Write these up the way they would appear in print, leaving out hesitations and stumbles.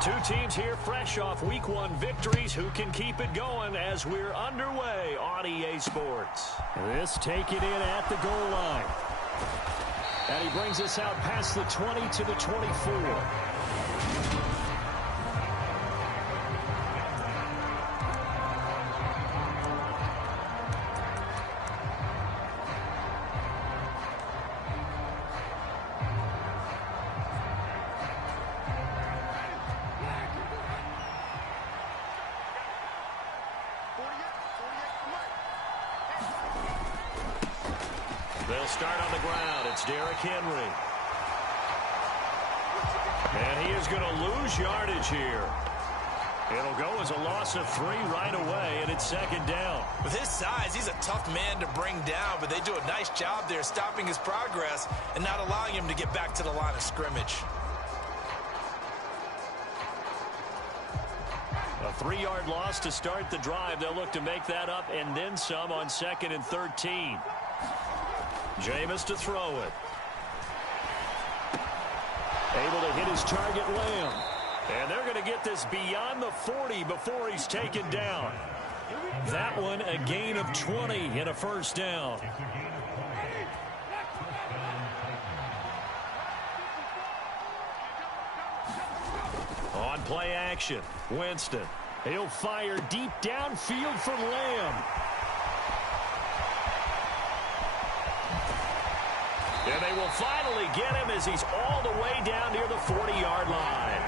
Two teams here fresh off Week 1 victories. Who can keep it going as we're underway on EA Sports? This take it in at the goal line. And he brings us out past the 20 to the 24. They'll start on the ground. It's Derrick Henry. And he is going to lose yardage here. It'll go as a loss of 3 right away, and it's second down. With his size, he's a tough man to bring down, but they do a nice job there stopping his progress and not allowing him to get back to the line of scrimmage. A 3-yard loss to start the drive. They'll look to make that up and then some on 2nd and 13. Jameis to throw it. Able to hit his target, Lamb. And they're going to get this beyond the 40 before he's taken down. That one a gain of 20 and a first down. On play action, Winston. He'll fire deep downfield for Lamb. And they will finally get him as he's all the way down near the 40-yard line.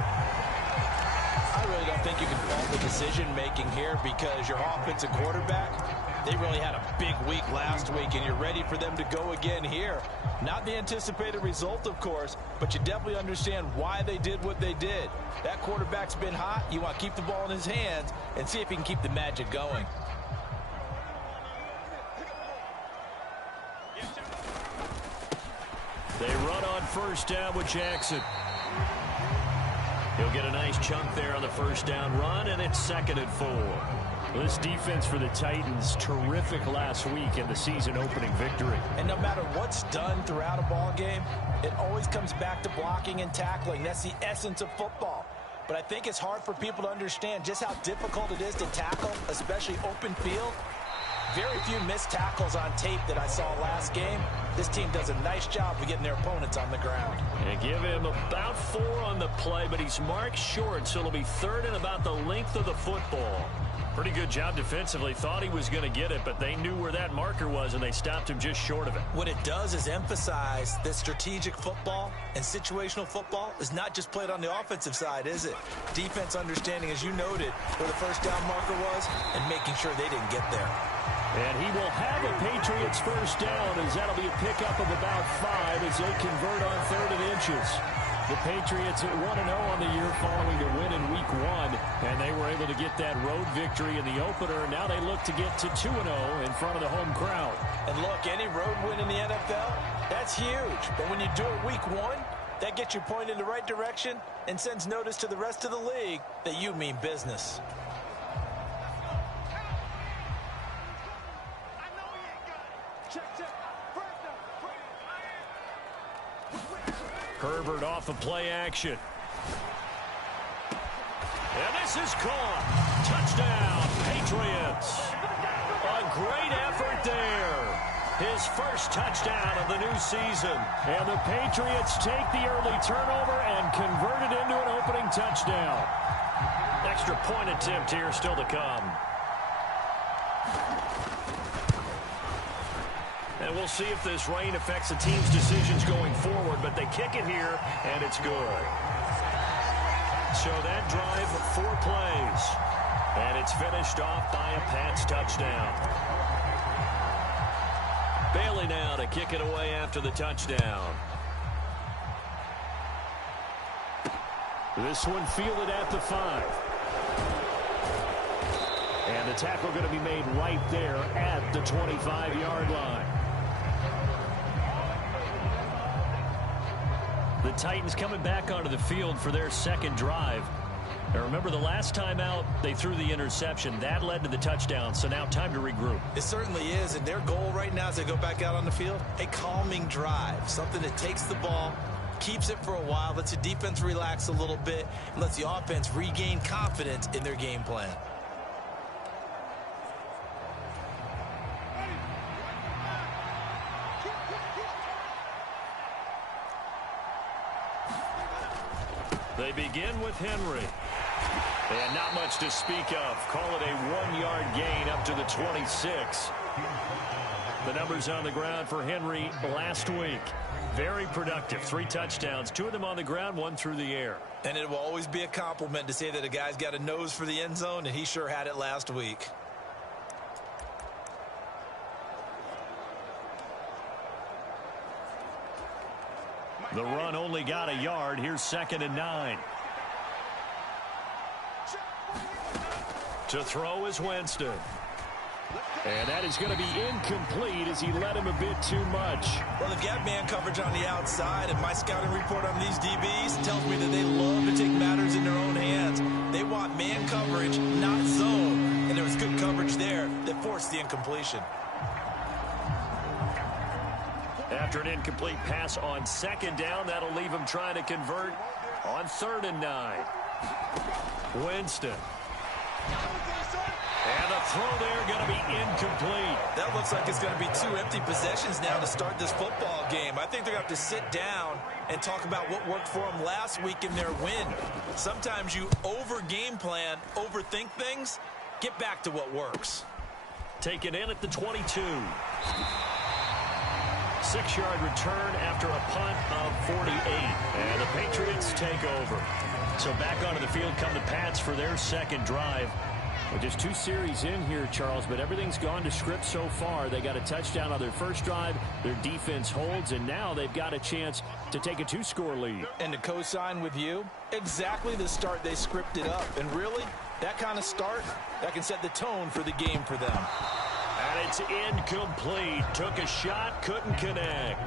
I really don't think you can fault the decision-making here because your offensive quarterback, they really had a big week last week, and you're ready for them to go again here. Not the anticipated result, of course, but you definitely understand why they did what they did. That quarterback's been hot. You want to keep the ball in his hands and see if he can keep the magic going. They run on first down with Jackson. He'll get a nice chunk there on the first down run, and it's 2nd and 4. This defense for the Titans, terrific last week in the season opening victory. And no matter what's done throughout a ball game, it always comes back to blocking and tackling. That's the essence of football. But I think it's hard for people to understand just how difficult it is to tackle, especially open field. Very few missed tackles on tape that I saw last game. This team does a nice job of getting their opponents on the ground. And give him about 4 on the play, but he's marked short, so it'll be 3rd and about the length of the football. Pretty good job defensively. Thought he was going to get it, but they knew where that marker was, and they stopped him just short of it. What it does is emphasize that strategic football and situational football is not just played on the offensive side, is it? Defense understanding, as you noted, where the first down marker was and making sure they didn't get there. And he will have a Patriots first down, as that'll be a pickup of about 5 as they convert on 3rd and inches. The Patriots at 1-0 on the year following a win in Week 1, and they were able to get that road victory in the opener. Now they look to get to 2-0 in front of the home crowd. And look, any road win in the NFL, that's huge. But when you do it Week 1, that gets your point in the right direction and sends notice to the rest of the league that you mean business. Herbert off of play action. And this is caught. Touchdown, Patriots. A great effort there. His first touchdown of the new season. And the Patriots take the early turnover and convert it into an opening touchdown. Extra point attempt here still to come. And we'll see if this rain affects the team's decisions going forward, but they kick it here, and it's good. So that drive, 4 plays, and it's finished off by a Pats touchdown. Bailey now to kick it away after the touchdown. This one fielded at the 5. And the tackle going to be made right there at the 25-yard line. The Titans coming back onto the field for their second drive. Now remember, the last time out, they threw the interception. That led to the touchdown, so now time to regroup. It certainly is, and their goal right now as they go back out on the field, a calming drive, something that takes the ball, keeps it for a while, lets the defense relax a little bit, and lets the offense regain confidence in their game plan. They begin with Henry. And not much to speak of. Call it a 1-yard gain up to the 26. The numbers on the ground for Henry last week. Very productive. 3 touchdowns. 2 of them on the ground, 1 through the air. And it will always be a compliment to say that a guy's got a nose for the end zone, and he sure had it last week. The run only got a yard. Here's 2nd and 9. To throw is Winston. And that is going to be incomplete as he led him a bit too much. Well, they've got man coverage on the outside, and my scouting report on these DBs tells me that they love to take matters in their own hands. They want man coverage, not zone. And there was good coverage there that forced the incompletion. After an incomplete pass on 2nd down, that'll leave him trying to convert on 3rd and 9. Winston. And the throw there going to be incomplete. That looks like it's going to be 2 empty possessions now to start this football game. I think they're going to have to sit down and talk about what worked for them last week in their win. Sometimes you over-game plan, overthink things. Get back to what works. Taken in at the 22. 6-yard return after a punt of 48. And the Patriots take over. So back onto the field come the Pats for their 2nd drive. Well, just 2 series in here, Charles, but everything's gone to script so far. They got a touchdown on their first drive. Their defense holds, and now they've got a chance to take a 2-score lead. And to co-sign with you, exactly the start they scripted up. And really, that kind of start, that can set the tone for the game for them. And it's incomplete. Took a shot, couldn't connect.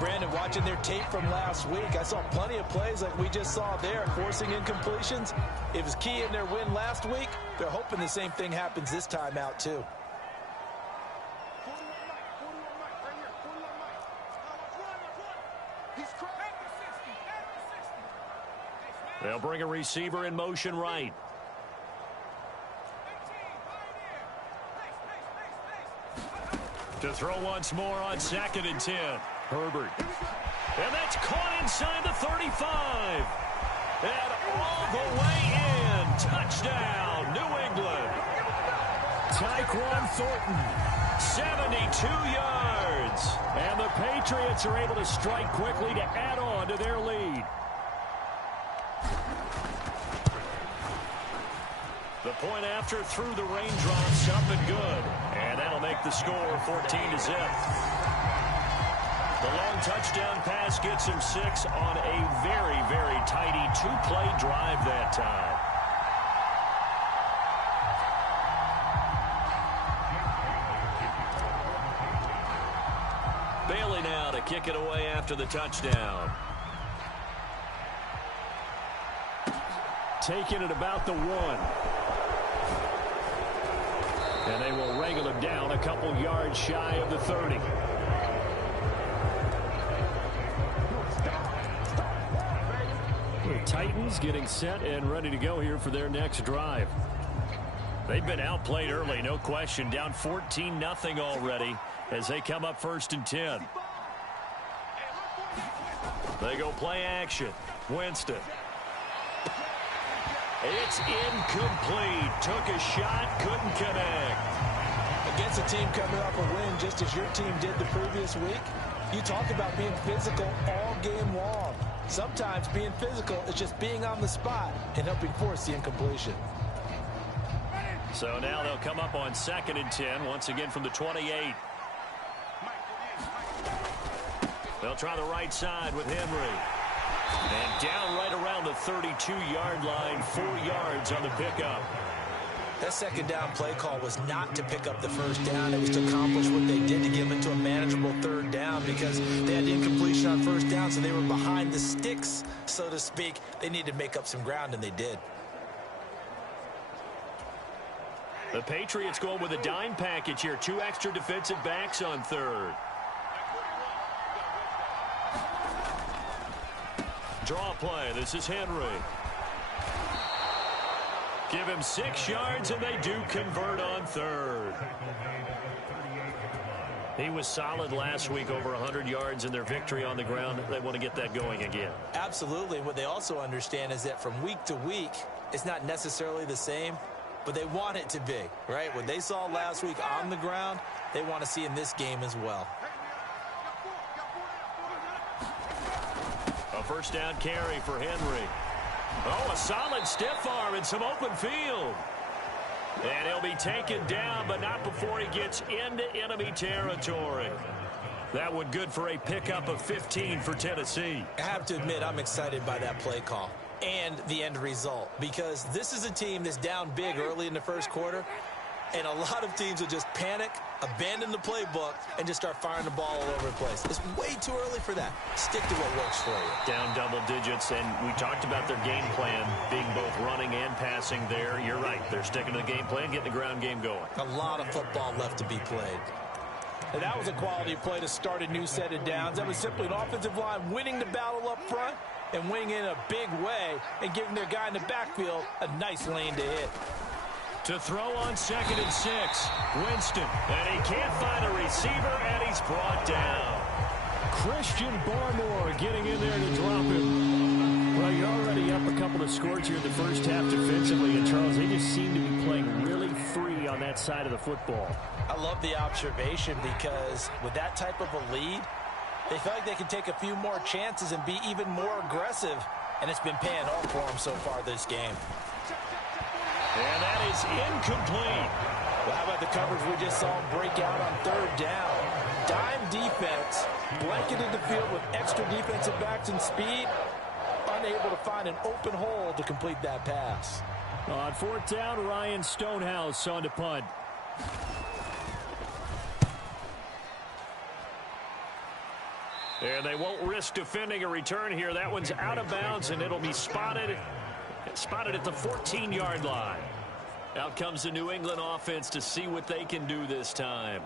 Brandon, watching their tape from last week, I saw plenty of plays like we just saw there, forcing incompletions. It was key in their win last week. They're hoping the same thing happens this time out, too. They'll bring a receiver in motion right. To throw once more on 2nd and 10. Herbert. And that's caught inside the 35. And all the way in. Touchdown, New England. Tyquan Thornton, 72 yards. And the Patriots are able to strike quickly to add on to their lead. The point after through the raindrops, up and good. And that'll make the score 14-0. The long touchdown pass gets him 6 on a very, very tidy 2-play drive that time. Bailey now to kick it away after the touchdown. Taking it about the 1. And they will wrangle him down a couple yards shy of the 30. The Titans getting set and ready to go here for their next drive. They've been outplayed early, no question. Down 14-0 already as they come up 1st and 10. They go play action. Winston. It's incomplete. Took a shot, couldn't connect. Against a team coming off a win just as your team did the previous week, you talk about being physical all game long. Sometimes being physical is just being on the spot and helping force the incompletion. So now they'll come up on 2nd and 10, once again from the 28. They'll try the right side with Henry. And down right around the 32-yard line, 4 yards on the pickup. That 2nd down play call was not to pick up the 1st down. It was to accomplish what they did to give into a manageable 3rd down because they had the incompletion on 1st down, so they were behind the sticks, so to speak. They needed to make up some ground, and they did. The Patriots going with a dime package here. 2 extra defensive backs on 3rd. Draw play. This is Henry. Give him 6 yards, and they do convert on third. He was solid last week, over 100 yards in their victory on the ground. They want to get that going again. Absolutely. What they also understand is that from week to week, it's not necessarily the same, but they want it to be, right? What they saw last week on the ground, they want to see in this game as well. A first down carry for Henry. Oh, a solid stiff arm and some open field. And he'll be taken down, but not before he gets into enemy territory. That one good for a pickup of 15 for Tennessee. I have to admit, I'm excited by that play call and the end result, because this is a team that's down big early in the first quarter, and a lot of teams will just panic, abandon the playbook, and just start firing the ball all over the place. It's way too early for that. Stick to what works for you. Down double digits, and we talked about their game plan being both running and passing there. You're right. They're sticking to the game plan, getting the ground game going. A lot of football left to be played. And that was a quality play to start a new set of downs. That was simply an offensive line winning the battle up front and winning in a big way and giving their guy in the backfield a nice lane to hit. To throw on 2nd and 6, Winston. And he can't find a receiver, and he's brought down. Christian Barmore getting in there to drop him. Well, you're already up a couple of scores here in the first half defensively, and Charles, they just seem to be playing really free on that side of the football. I love the observation, because with that type of a lead, they feel like they can take a few more chances and be even more aggressive, and it's been paying off for them so far this game. And that is incomplete. Well, how about the coverage we just saw him break out on 3rd down? Dime defense, blanketed the field with extra defensive backs and speed, unable to find an open hole to complete that pass. On 4th down, Ryan Stonehouse on to punt. And they won't risk defending a return here. That one's out of bounds, and it'll be spotted at the 14-yard line. Out comes the New England offense to see what they can do this time.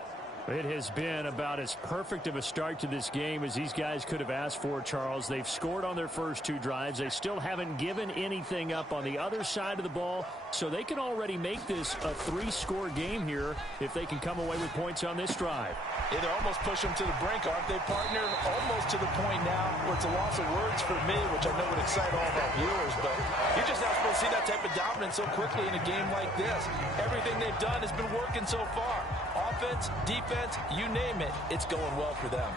It has been about as perfect of a start to this game as these guys could have asked for, Charles. They've scored on their first 2 drives. They still haven't given anything up on the other side of the ball, so they can already make this a 3-score game here if they can come away with points on this drive. Yeah, they're almost pushing them to the brink, aren't they, partner? Almost to the point now where it's a loss of words for me, which I know would excite all of our viewers, but you're just not supposed to see that type of dominance so quickly in a game like this. Everything they've done has been working so far. Offense, defense, you name it, it's going well for them.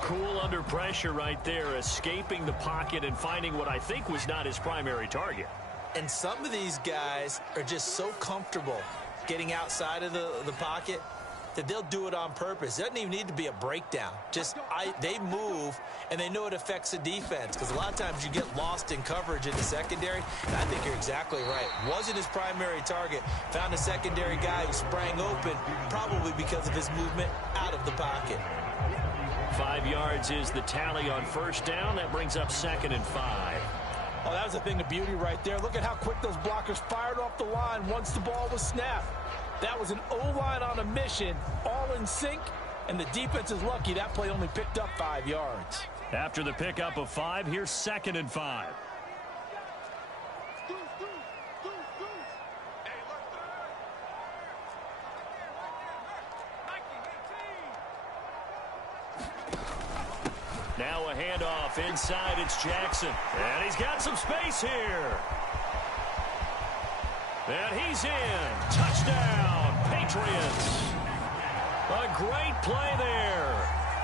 Cool under pressure right there, escaping the pocket and finding what I think was not his primary target. And some of these guys are just so comfortable getting outside of the pocket that they'll do it on purpose. It doesn't even need to be a breakdown. They move, and they know it affects the defense, because a lot of times you get lost in coverage in the secondary, and I think you're exactly right. Wasn't his primary target. Found a secondary guy who sprang open, probably because of his movement out of the pocket. 5 yards is the tally on 1st down. That brings up 2nd and 5. Oh, that was a thing of beauty right there. Look at how quick those blockers fired off the line once the ball was snapped. That was an O-line on a mission, all in sync, and the defense is lucky that play only picked up 5 yards. After the pickup of 5, here's 2nd and 5. Now a handoff inside. It's Jackson. And he's got some space here. And he's in. Touchdown, Patriots. A great play there.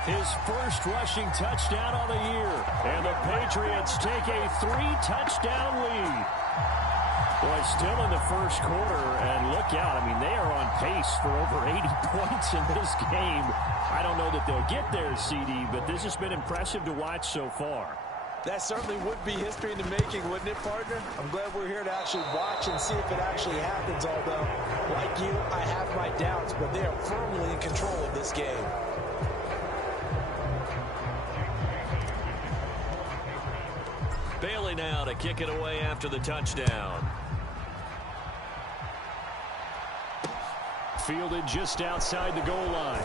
His first rushing touchdown on the year. And the Patriots take a 3-touchdown lead. Boy, still in the first quarter, and look out. I mean, they are on pace for over 80 points in this game. I don't know that they'll get there, CD, but this has been impressive to watch so far. That certainly would be history in the making, wouldn't it, partner? I'm glad we're here to actually watch and see if it actually happens, although, like you, I have my doubts, but they are firmly in control of this game. Bailey now to kick it away after the touchdown. Fielded just outside the goal line.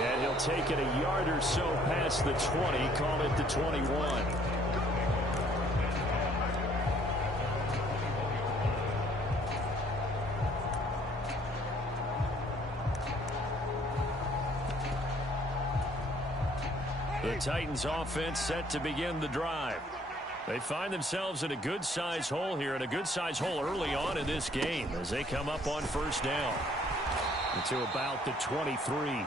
And he'll take it a yard or so past the 20, call it the 21. The Titans offense set to begin the drive. They find themselves in a good-sized hole here, and a good-sized hole early on in this game as they come up on first down to about the 23.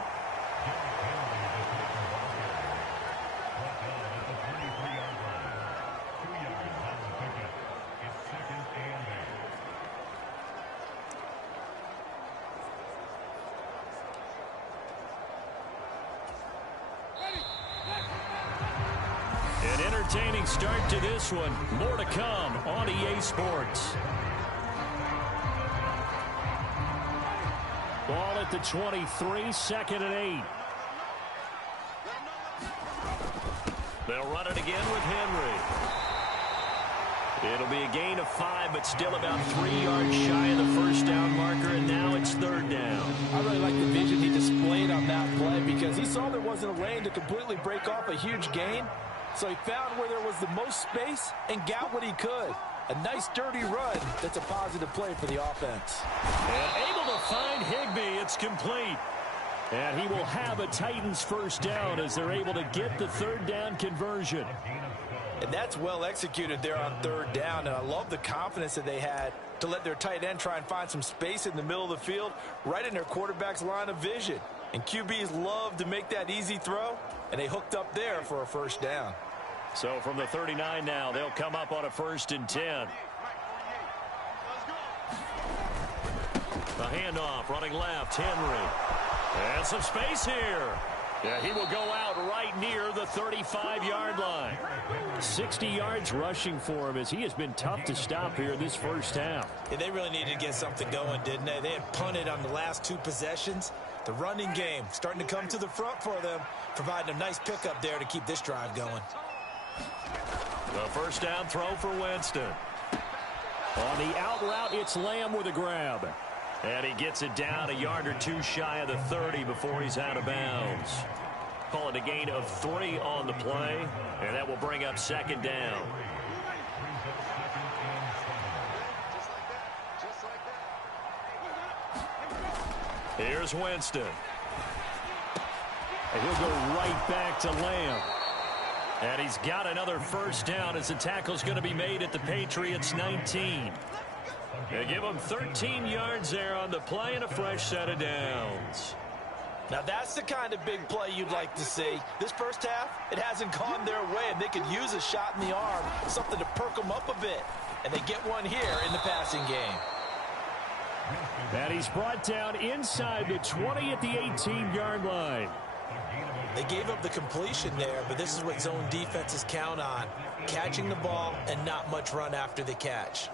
An entertaining start to this one. More to come on EA Sports. Ball at the 23, second and 8. They'll run it again with Henry. It'll be a gain of 5, but still about 3 yards shy of the first down marker, and now it's third down. I really like the vision he displayed on that play because he saw there wasn't a lane to completely break off a huge gain. So he found where there was the most space and got what he could. A nice dirty run that's a positive play for the offense. And able to find Higbee. It's complete. And he will have a Titans first down as they're able to get the third down conversion. And that's well executed there on third down. And I love the confidence that they had to let their tight end try and find some space in the middle of the field, right in their quarterback's line of vision. And QBs love to make that easy throw, and they hooked up there for a first down. So from the 39 now, they'll come up on a 1st and 10. The handoff, running left, Henry. And some space here. Yeah, he will go out right near the 35-yard line. 60 yards rushing for him as he has been tough to stop here this first half. Yeah, they really needed to get something going, didn't they? They had punted on the last 2 possessions. The running game starting to come to the front for them, providing a nice pickup there to keep this drive going. The first down throw for Winston. On the out route, it's Lamb with a grab. And he gets it down a yard or 2 shy of the 30 before he's out of bounds. Call it a gain of 3 on the play, and that will bring up second down. Here's Winston. And he'll go right back to Lamb. And he's got another first down as the tackle's going to be made at the Patriots 19. They give him 13 yards there on the play and a fresh set of downs. Now that's the kind of big play you'd like to see. This first half, it hasn't gone their way, and they could use a shot in the arm, something to perk them up a bit. And they get one here in the passing game. And he's brought down inside the 20 at the 18-yard line. They gave up the completion there, but this is what zone defenses count on. Catching the ball and not much run after the catch.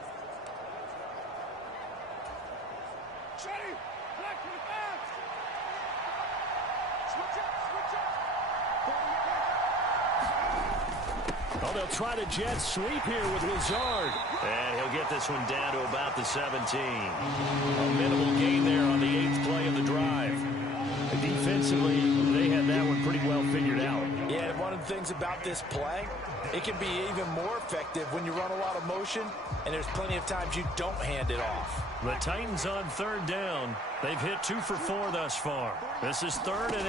Oh, they'll try the jet sweep here with Lazard. And he'll get this one down to about the 17. A minimal gain there on the 8th play of the drive. Defensively, they had that one pretty well figured out. Yeah, and one of the things about this play, it can be even more effective when you run a lot of motion, and there's plenty of times you don't hand it off. The Titans on third down. They've hit 2 for 4 thus far. This is 3rd and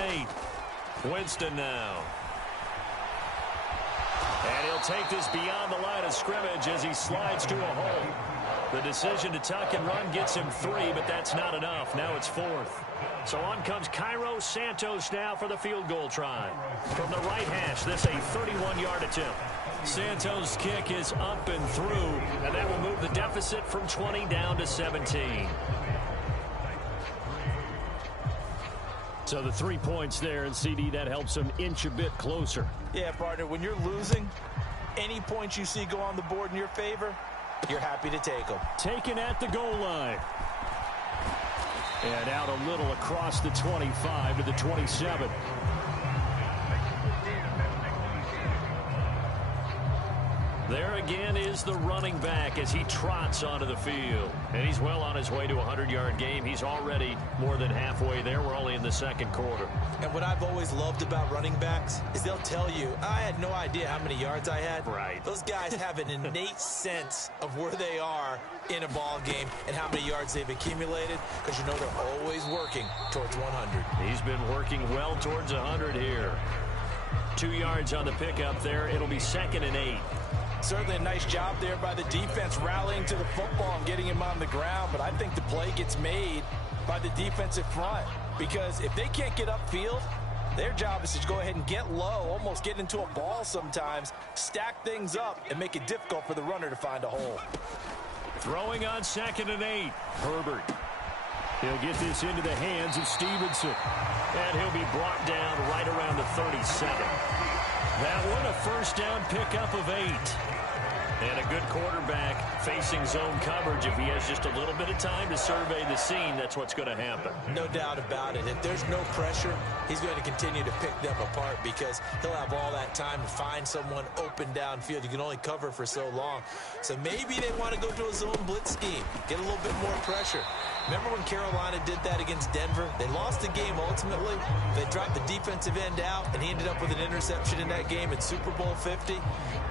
8. Winston now. And he'll take this beyond the line of scrimmage as he slides to a hole. The decision to tuck and run gets him 3, but that's not enough. Now it's 4th. So on comes Cairo Santos now for the field goal try. From the right hash, this a 31-yard attempt. Santos' kick is up and through, and that will move the deficit from 20 down to 17. So the 3 points there, and CD, that helps them inch a bit closer. Yeah, partner, when you're losing, any points you see go on the board in your favor, you're happy to take them. Taken at the goal line. And out a little across the 25 to the 27. There again is the running back as he trots onto the field. And he's well on his way to a 100-yard game. He's already more than halfway there. We're only in the second quarter. And what I've always loved about running backs is they'll tell you, I had no idea how many yards I had. Right. Those guys have an innate sense of where they are in a ball game and how many yards they've accumulated, because you know they're always working towards 100. He's been working well towards 100 here. 2 yards on the pickup there. It'll be 2nd and 8. Certainly a nice job there by the defense rallying to the football and getting him on the ground, but I think the play gets made by the defensive front, because if they can't get upfield, their job is to go ahead and get low, almost get into a ball sometimes, stack things up, and make it difficult for the runner to find a hole. Throwing on 2nd and 8. Herbert. He'll get this into the hands of Stevenson. And he'll be brought down right around the 37. That one a first down pickup of 8. And a good quarterback facing zone coverage. If he has just a little bit of time to survey the scene, that's what's going to happen. No doubt about it. If there's no pressure, he's going to continue to pick them apart, because he'll have all that time to find someone open downfield. You can only cover for so long. So maybe they want to go to a zone blitz scheme, get a little bit more pressure. Remember when Carolina did that against Denver? They lost the game ultimately. They dropped the defensive end out, and he ended up with an interception in that game in Super Bowl 50.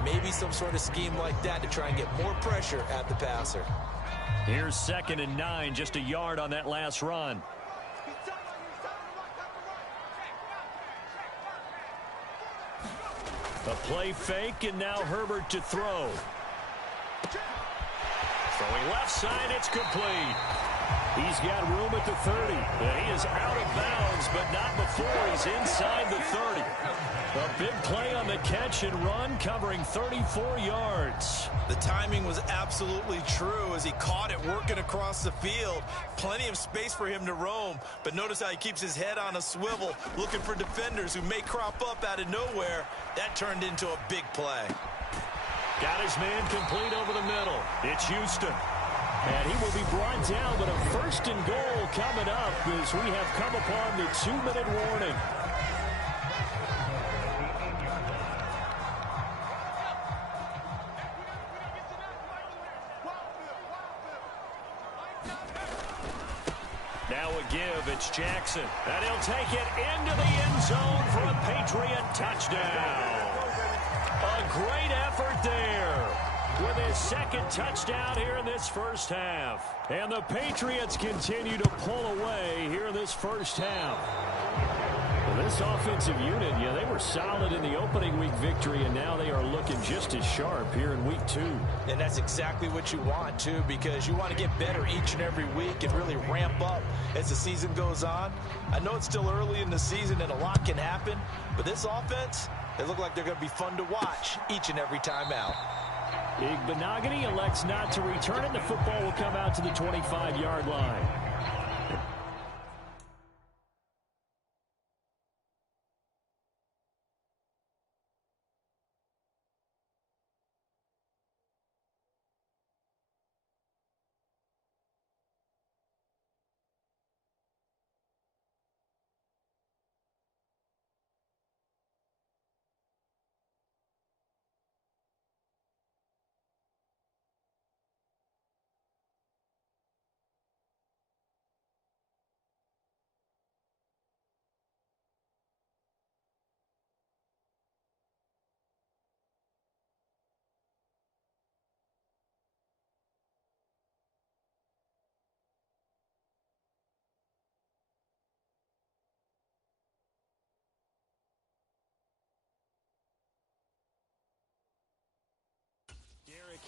Maybe some sort of scheme like that to try and get more pressure at the passer. Here's 2nd and 9, just a yard on that last run. A play fake, and now Herbert to throw. Throwing left side, it's complete. He's got room at the 30. He is out of bounds, but not before he's inside the 30. A big play on the catch and run, covering 34 yards. The timing was absolutely true as he caught it working across the field. Plenty of space for him to roam, but notice how he keeps his head on a swivel, looking for defenders who may crop up out of nowhere. That turned into a big play. Got his man complete over the middle. It's Houston. And he will be brought down with a 1st and goal coming up as we have come upon the 2-minute warning. Now a give, it's Jackson. And he'll take it into the end zone for a Patriot touchdown. A great effort there with his 2nd touchdown here in this first half. And the Patriots continue to pull away here in this first half. Well, this offensive unit, they were solid in the opening week victory, and now they are looking just as sharp here in week 2. And that's exactly what you want, too, because you want to get better each and every week and really ramp up as the season goes on. I know it's still early in the season and a lot can happen, but this offense, they look like they're going to be fun to watch each and every time out. Igbenogany elects not to return it. The football will come out to the 25-yard line.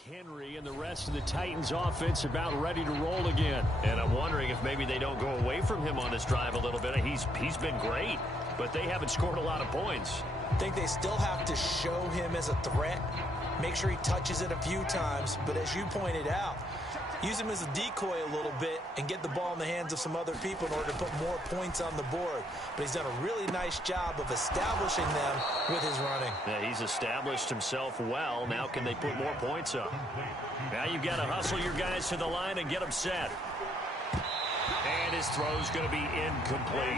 Henry and the rest of the Titans offense about ready to roll again. And I'm wondering if maybe they don't go away from him on this drive a little bit. He's been great, but they haven't scored a lot of points. I think they still have to show him as a threat, make sure he touches it a few times, but as you pointed out, use him as a decoy a little bit and get the ball in the hands of some other people in order to put more points on the board. But he's done a really nice job of establishing them with his running. Yeah, he's established himself well. Now can they put more points up? Now you've got to hustle your guys to the line and get them set. And his throw's going to be incomplete.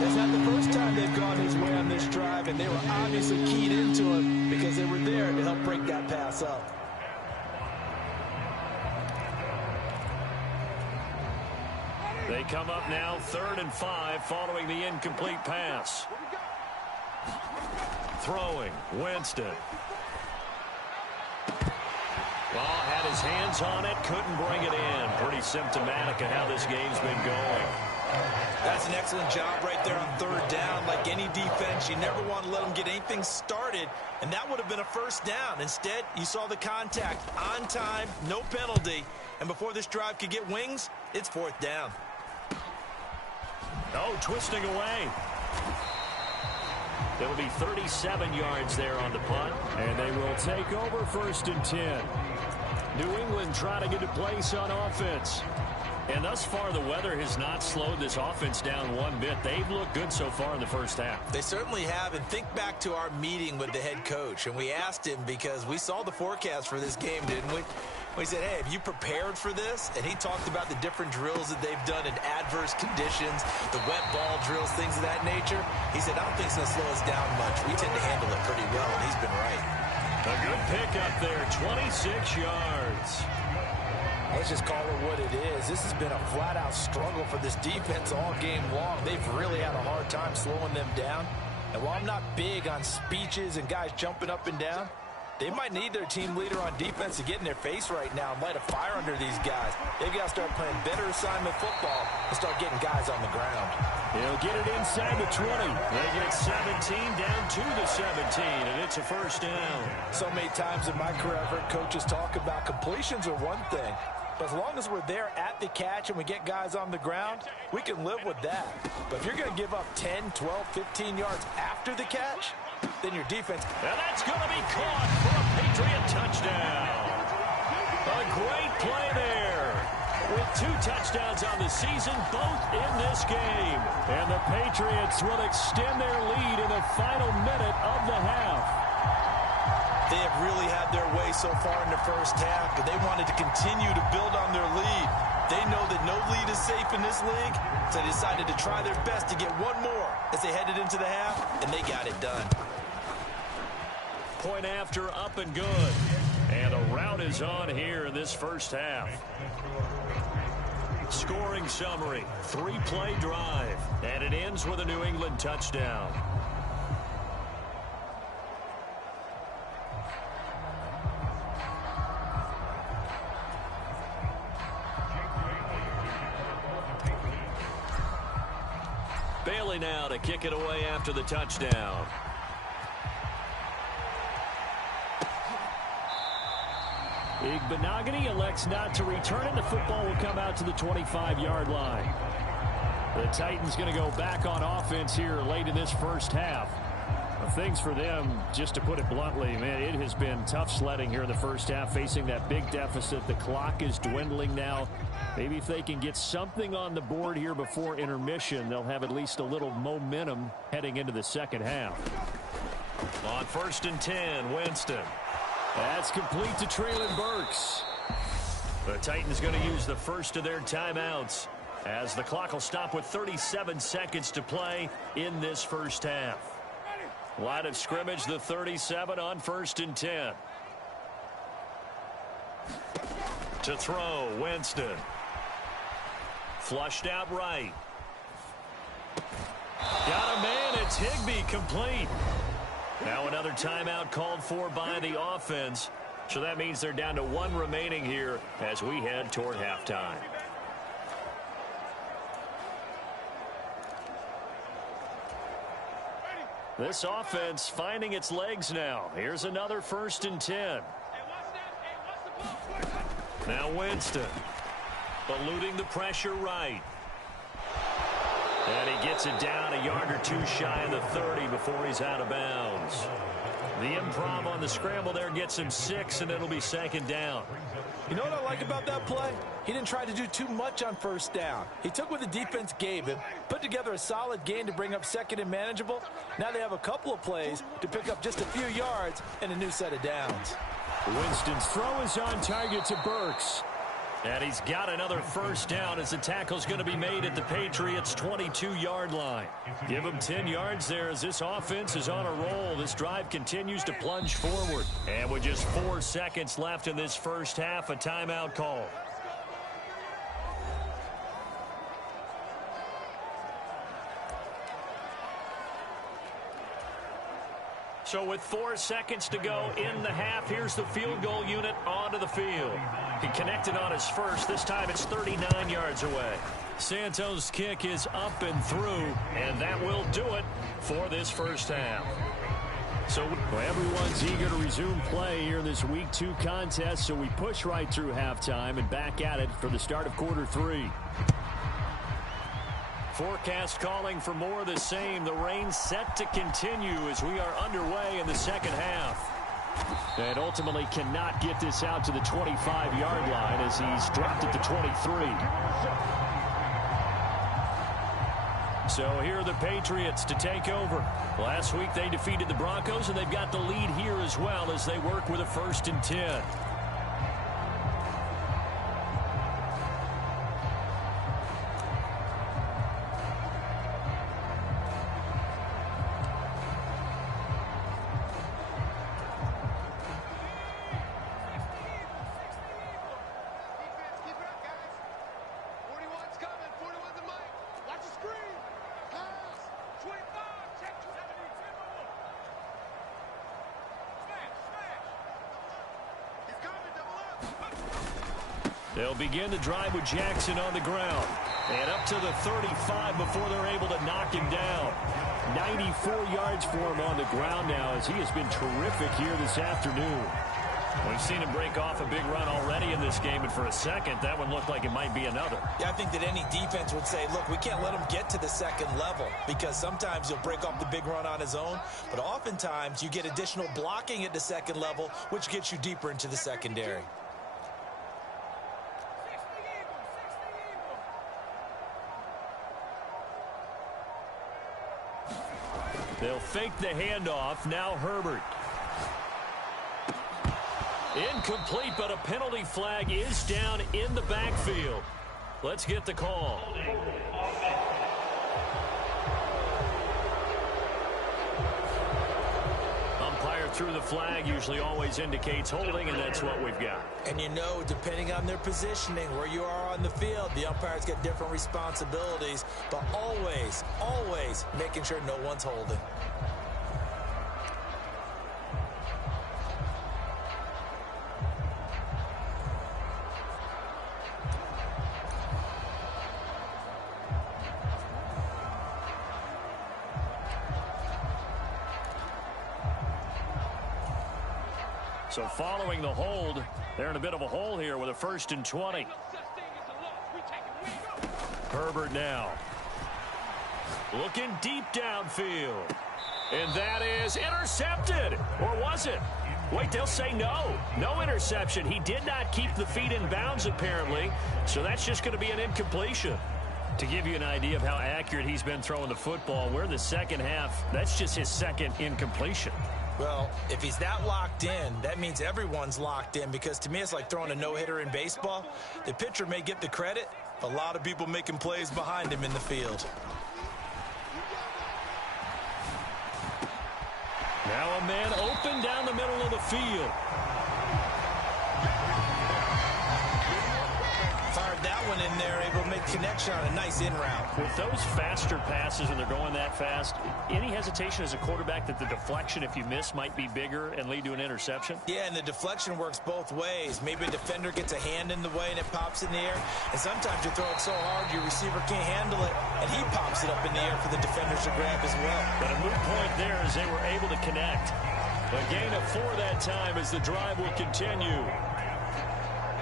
That's not the first time they've gone his way on this drive, and they were obviously keyed into him because they were there to help break that pass up. They come up now 3rd and 5 following the incomplete pass. Throwing, Winston. Ball had his hands on it, couldn't bring it in. Pretty symptomatic of how this game's been going. That's an excellent job right there on 3rd down. Like any defense, you never want to let them get anything started, and that would have been a 1st down. Instead, you saw the contact on time, no penalty, and before this drive could get wings, it's 4th down. Oh, twisting away. It'll be 37 yards there on the punt, and they will take over 1st and 10. New England trying to get a place on offense. And thus far, the weather has not slowed this offense down one bit. They've looked good so far in the first half. They certainly have. And think back to our meeting with the head coach. And we asked him because we saw the forecast for this game, didn't we? We said, hey, have you prepared for this? And he talked about the different drills that they've done in adverse conditions, the wet ball drills, things of that nature. He said, I don't think it's going to slow us down much. We tend to handle it pretty well, and he's been right. A good pick up there, 26 yards. Let's just call it what it is. This has been a flat-out struggle for this defense all game long. They've really had a hard time slowing them down. And while I'm not big on speeches and guys jumping up and down, they might need their team leader on defense to get in their face right now and light a fire under these guys. They've got to start playing better assignment football and start getting guys on the ground. He'll get it inside the 20. They get 17 down to the 17, and it's a 1st down. So many times in my career, I've heard coaches talk about completions are one thing. But as long as we're there at the catch and we get guys on the ground, we can live with that. But if you're going to give up 10, 12, 15 yards after the catch, then your defense... And that's going to be caught for a Patriot touchdown. A great play there. With 2 touchdowns on the season, both in this game. And the Patriots will extend their lead in the final minute of the half. They have really had their way so far in the first half, but they wanted to continue to build on their lead. They know that no lead is safe in this league, so they decided to try their best to get one more as they headed into the half, and they got it done. Point after, up and good. And a rout is on here in this first half. Scoring summary, 3-play drive, and it ends with a New England touchdown. Bailey now to kick it away after the touchdown. Igbenogany elects not to return it. The football will come out to the 25-yard line. The Titans going to go back on offense here late in this first half. Things for them, just to put it bluntly, man, it has been tough sledding here in the first half, facing that big deficit. The clock is dwindling now. Maybe if they can get something on the board here before intermission, they'll have at least a little momentum heading into the second half. On 1st and 10, Winston. That's complete to Treylon Burks. The Titans going to use the first of their timeouts as the clock will stop with 37 seconds to play in this first half. Line of scrimmage, the 37 on 1st and 10. To throw, Winston. Flushed out right. Got a man, it's Higbee, complete. Now another timeout called for by the offense. So that means they're down to 1 remaining here as we head toward halftime. This offense finding its legs now. Here's another 1st and 10. Now Winston. Eluding the pressure right. And he gets it down a yard or 2 shy of the 30 before he's out of bounds. The improv on the scramble there gets him 6, and it'll be 2nd down. You know what I like about that play? He didn't try to do too much on 1st down. He took what the defense gave him, put together a solid gain to bring up 2nd and manageable. Now they have a couple of plays to pick up just a few yards and a new set of downs. Winston's throw is on target to Burks. And he's got another first down as the tackle's going to be made at the Patriots' 22-yard line. Give him 10 yards there as this offense is on a roll. This drive continues to plunge forward. And with just 4 seconds left in this first half, a timeout call. So with 4 seconds to go in the half, here's the field goal unit onto the field. He connected on his first. This time it's 39 yards away. Santos' kick is up and through, and that will do it for this first half. So everyone's eager to resume play here in this Week 2 contest, so we push right through halftime and back at it for the start of quarter 3. Forecast calling for more of the same. The rain set to continue as we are underway in the second half. And ultimately cannot get this out to the 25-yard line as he's dropped at the 23. So here are the Patriots to take over. Last week they defeated the Broncos, and they've got the lead here as well as they work with a 1st and 10. They'll begin the drive with Jackson on the ground. And up to the 35 before they're able to knock him down. 94 yards for him on the ground now as he has been terrific here this afternoon. We've seen him break off a big run already in this game, and for a second, that one looked like it might be another. Yeah, I think that any defense would say, look, we can't let him get to the second level because sometimes he'll break off the big run on his own, but oftentimes you get additional blocking at the second level, which gets you deeper into the secondary. They'll fake the handoff. Now Herbert. Incomplete, but a penalty flag is down in the backfield. Let's get the call. Umpire through the flag usually always indicates holding, and that's what we've got. And you know, depending on their positioning, where you are on the field, the umpires get different responsibilities, but always, always making sure no one's holding. So following the hold, they're in a bit of a hole here with a 1st and 20. Herbert now. Looking deep downfield. And that is intercepted. Or was it? Wait, they'll say no. No interception. He did not keep the feet in bounds, apparently. So that's just going to be an incompletion. To give you an idea of how accurate he's been throwing the football, we're in the second half. That's just his second incompletion. Well, if he's that locked in, that means everyone's locked in, because to me it's like throwing a no-hitter in baseball. The pitcher may get the credit, but a lot of people making plays behind him in the field. Now a man open down the middle of the field. Fired that one in there, able to make connection on a nice in route. With those faster passes and they're going that fast, any hesitation as a quarterback that the deflection, if you miss, might be bigger and lead to an interception? Yeah, and the deflection works both ways. Maybe a defender gets a hand in the way and it pops in the air. And sometimes you throw it so hard your receiver can't handle it, and he pops it up in the air for the defenders to grab as well. But a moot point there as they were able to connect. A gain of 4 that time as the drive will continue.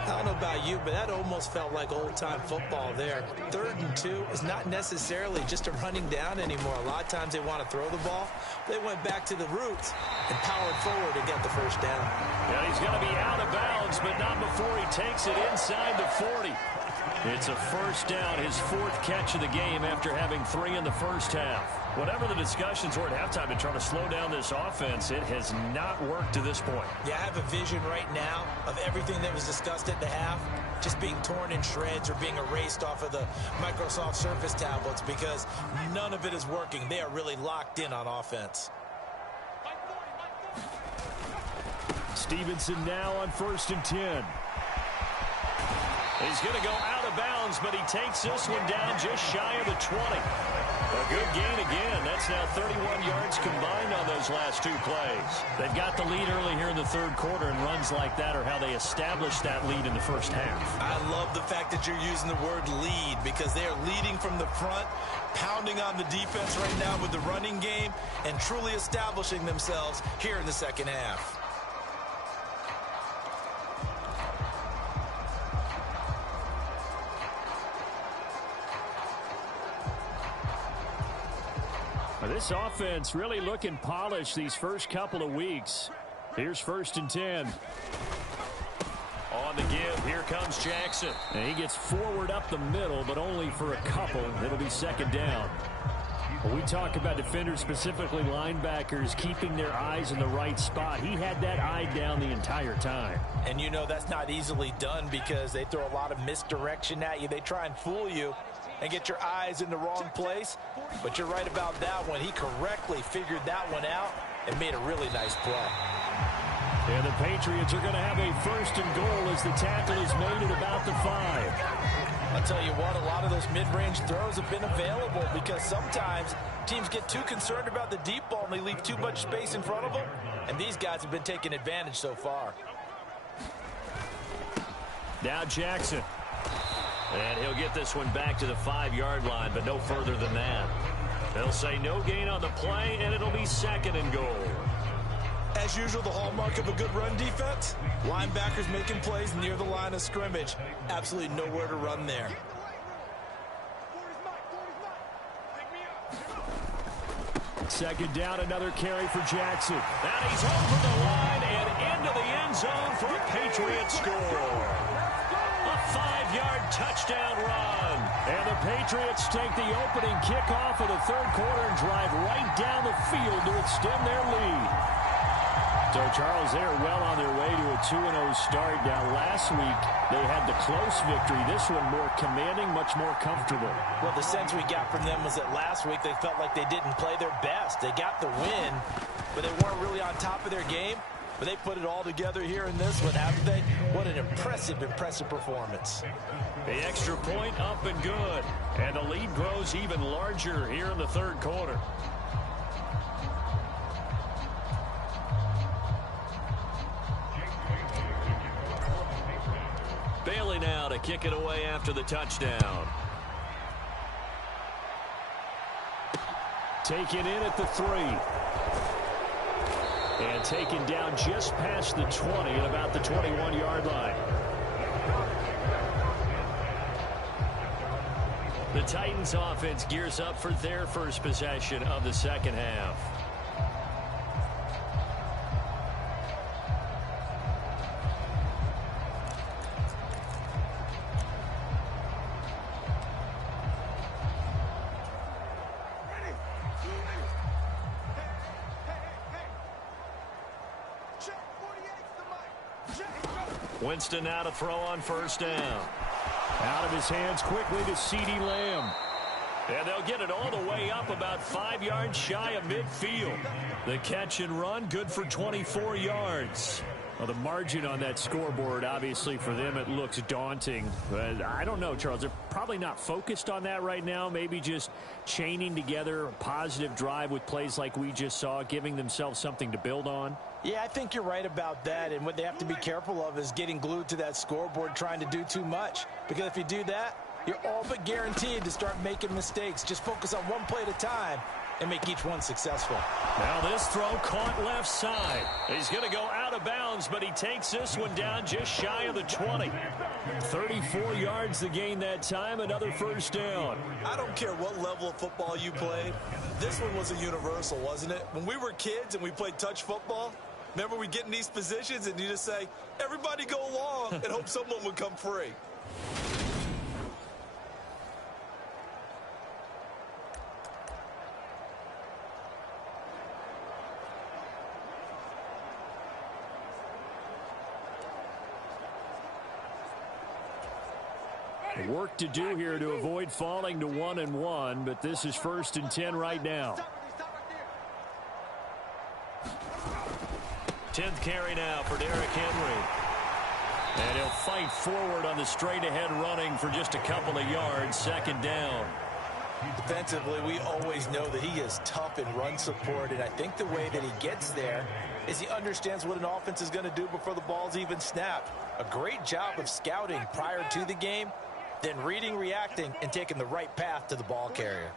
I don't know about you, but that almost felt like old-time football there. 3rd and 2 is not necessarily just a running down anymore. A lot of times they want to throw the ball. They went back to the roots and powered forward to get the first down. Yeah, he's going to be out of bounds, but not before he takes it inside the 40. It's a first down, his fourth catch of the game after having 3 in the first half. Whatever the discussions were at halftime to try to slow down this offense, it has not worked to this point. Yeah, I have a vision right now of everything that was discussed at the half just being torn in shreds or being erased off of the Microsoft Surface tablets because none of it is working. They are really locked in on offense. Stevenson now on 1st and 10. He's going to go out of bounds, but he takes this one down just shy of the 20. A good gain again. That's now 31 yards combined on those last 2 plays. They've got the lead early here in the third quarter, and runs like that are how they established that lead in the first half. I love the fact that you're using the word lead because they are leading from the front, pounding on the defense right now with the running game, and truly establishing themselves here in the second half. This offense really looking polished these first couple of weeks. Here's 1st and 10. On the give, here comes Jackson. And he gets forward up the middle, but only for a couple. It'll be 2nd down. When we talk about defenders, specifically linebackers, keeping their eyes in the right spot, he had that eye down the entire time. And you know that's not easily done because they throw a lot of misdirection at you. They try and fool you and get your eyes in the wrong place. But you're right about that one. He correctly figured that one out and made a really nice play. And the Patriots are going to have a 1st and goal as the tackle is made at about the 5. I'll tell you what, a lot of those mid-range throws have been available because sometimes teams get too concerned about the deep ball and they leave too much space in front of them. And these guys have been taking advantage so far. Now Jackson. And he'll get this one back to the 5-yard line, but no further than that. They'll say no gain on the play, and it'll be 2nd and goal. As usual, the hallmark of a good run defense, linebackers making plays near the line of scrimmage. Absolutely nowhere to run there. Second down, another carry for Jackson. And he's over the line and into the end zone for a Patriots score. A 5-yard touchdown run. And the Patriots take the opening kickoff of the third quarter and drive right down the field to extend their lead. So, Charles, they are well on their way to a 2-0 start. Now, last week, they had the close victory. This one more commanding, much more comfortable. Well, the sense we got from them was that last week they felt like they didn't play their best. They got the win, but they weren't really on top of their game. But they put it all together here in this one, haven't they? What an impressive, impressive performance. The extra point up and good. And the lead grows even larger here in the third quarter. Bailey now to kick it away after the touchdown. Taken in at the 3. And taken down just past the 20 at about the 21-yard line. The Titans offense gears up for their first possession of the second half. Winston now to throw on 1st down. Out of his hands quickly to CeeDee Lamb. And they'll get it all the way up about 5 yards shy of midfield. The catch and run good for 24 yards. Well, the margin on that scoreboard, obviously, for them, it looks daunting. But I don't know, Charles. They're probably not focused on that right now. Maybe just chaining together a positive drive with plays like we just saw, giving themselves something to build on. Yeah, I think you're right about that. And what they have to be careful of is getting glued to that scoreboard, trying to do too much. Because if you do that, you're all but guaranteed to start making mistakes. Just focus on one play at a time and make each one successful. Now this throw caught left side. He's going to go out of bounds, but he takes this one down just shy of the 20. 34 yards to gain that time, another 1st down. I don't care what level of football you played. This one was a universal, wasn't it? When we were kids and we played touch football, remember we get in these positions and you just say, everybody go along and hope someone would come free. Work to do here to avoid falling to 1-1, but this is 1st and 10 right now. 10th carry now for Derrick Henry. And he'll fight forward on the straight-ahead running for just a couple of yards. 2nd down. Defensively, we always know that he is tough in run support, and I think the way that he gets there is he understands what an offense is going to do before the ball's even snapped. A great job of scouting prior to the game, then reading, reacting, and taking the right path to the ball carrier.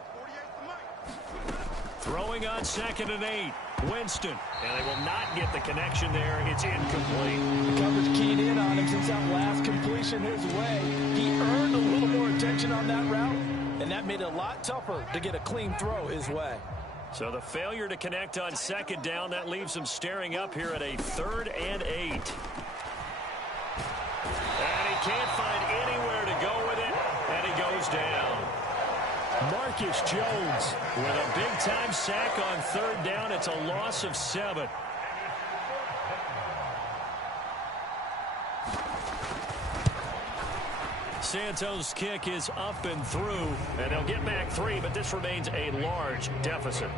Throwing on 2nd and 8. Winston. And they will not get the connection there. It's incomplete. The coverage keyed in on him since that last completion his way. He earned a little more attention on that route, and that made it a lot tougher to get a clean throw his way. So the failure to connect on 2nd down, that leaves him staring up here at a 3rd and 8. And he can't find anywhere to go with it, and he goes down. Marcus Jones with a big-time sack on 3rd down. It's a loss of 7. Santos' kick is up and through, and they'll get back 3, but this remains a large deficit.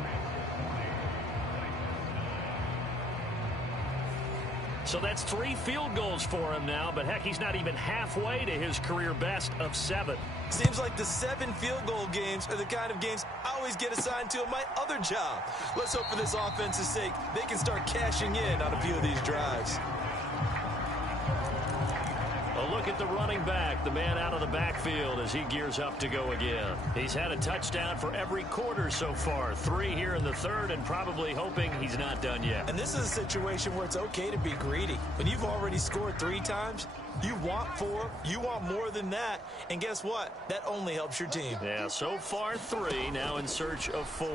So that's 3 field goals for him now, but heck, he's not even halfway to his career best of 7. Seems like the 7 field goal games are the kind of games I always get assigned to in my other job. Let's hope for this offense's sake they can start cashing in on a few of these drives. A look at the running back, the man out of the backfield as he gears up to go again. He's had a touchdown for every quarter so far. 3 here in the 3rd, and probably hoping he's not done yet. And this is a situation where it's okay to be greedy. When you've already scored 3 times, you want 4, you want more than that, and guess what? That only helps your team. Yeah, so far 3, now in search of 4.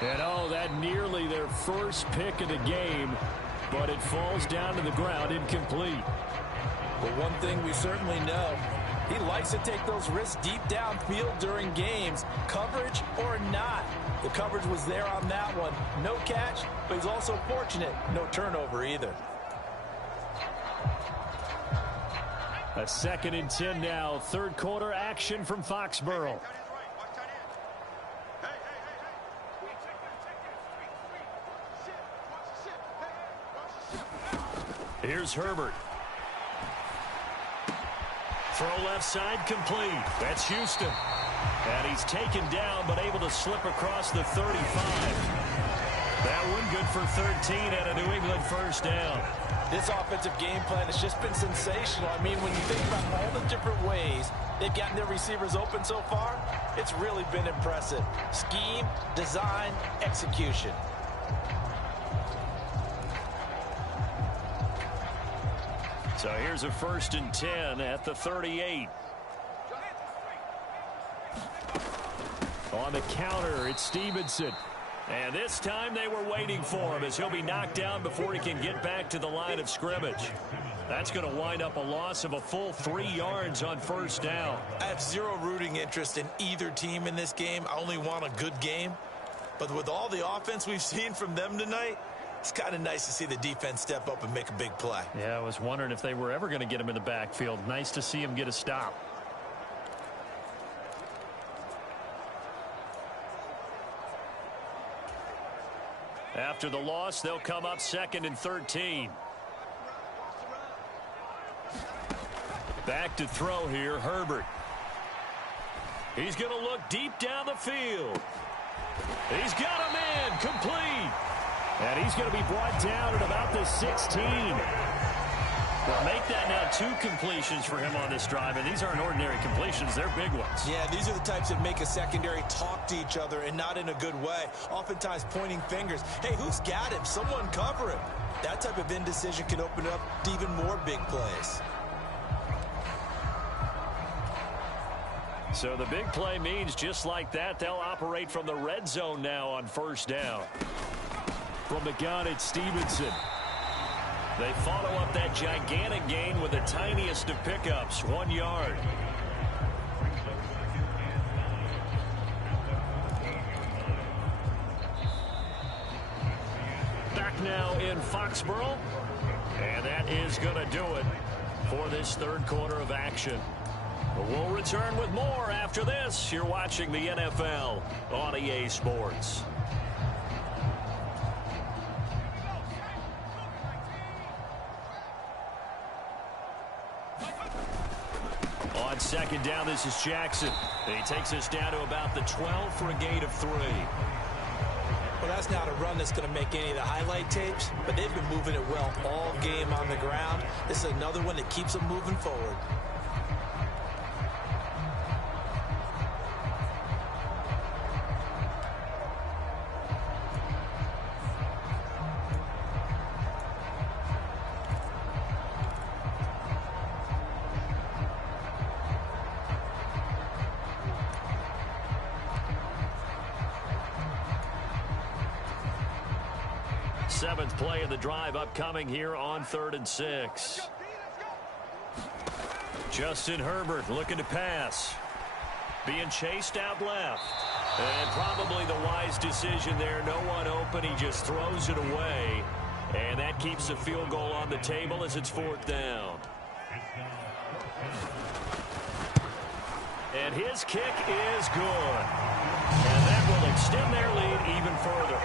And oh, that nearly their first pick of the game, but it falls down to the ground incomplete. But one thing we certainly know, he likes to take those risks deep downfield during games, coverage or not. The coverage was there on that one. No catch, but he's also fortunate, no turnover either. A 2nd and 10 now, 3rd quarter action from Foxborough. Here's Herbert. Throw left side complete. That's Houston. And he's taken down but able to slip across the 35. That one good for 13 and a New England 1st down. This offensive game plan has just been sensational. I mean, when you think about all the different ways they've gotten their receivers open so far, it's really been impressive. Scheme, design, execution. So here's a 1st and 10 at the 38. On the counter, it's Stevenson. And this time they were waiting for him as he'll be knocked down before he can get back to the line of scrimmage. That's going to wind up a loss of a full 3 yards on 1st down. I have zero rooting interest in either team in this game. I only want a good game. But with all the offense we've seen from them tonight, it's kind of nice to see the defense step up and make a big play. Yeah, I was wondering if they were ever going to get him in the backfield. Nice to see him get a stop. After the loss, they'll come up 2nd and 13. Back to throw here, Herbert. He's going to look deep down the field. He's got him in, complete. And he's going to be brought down at about the 16. Well, make that now 2 completions for him on this drive, and these aren't ordinary completions. They're big ones. Yeah, these are the types that make a secondary talk to each other and not in a good way. Oftentimes pointing fingers. Hey, who's got him? Someone cover him. That type of indecision can open up to even more big plays. So the big play means just like that, they'll operate from the red zone now on 1st down. From the gun, it's Stevenson. They follow up that gigantic gain with the tiniest of pickups, 1 yard. Back now in Foxborough. And that is going to do it for this third quarter of action. We'll return with more after this. You're watching the NFL on EA Sports. On second down, this is Jackson. And he takes us down to about the 12 for a gain of 3. Well, that's not a run that's going to make any of the highlight tapes, but they've been moving it well all game on the ground. This is another one that keeps them moving forward. Seventh play of the drive upcoming here on 3rd and 6. Justin Herbert looking to pass. Being chased out left. And probably the wise decision there. No one open. He just throws it away. And that keeps the field goal on the table as it's 4th down. And his kick is good. And that will extend their lead even further.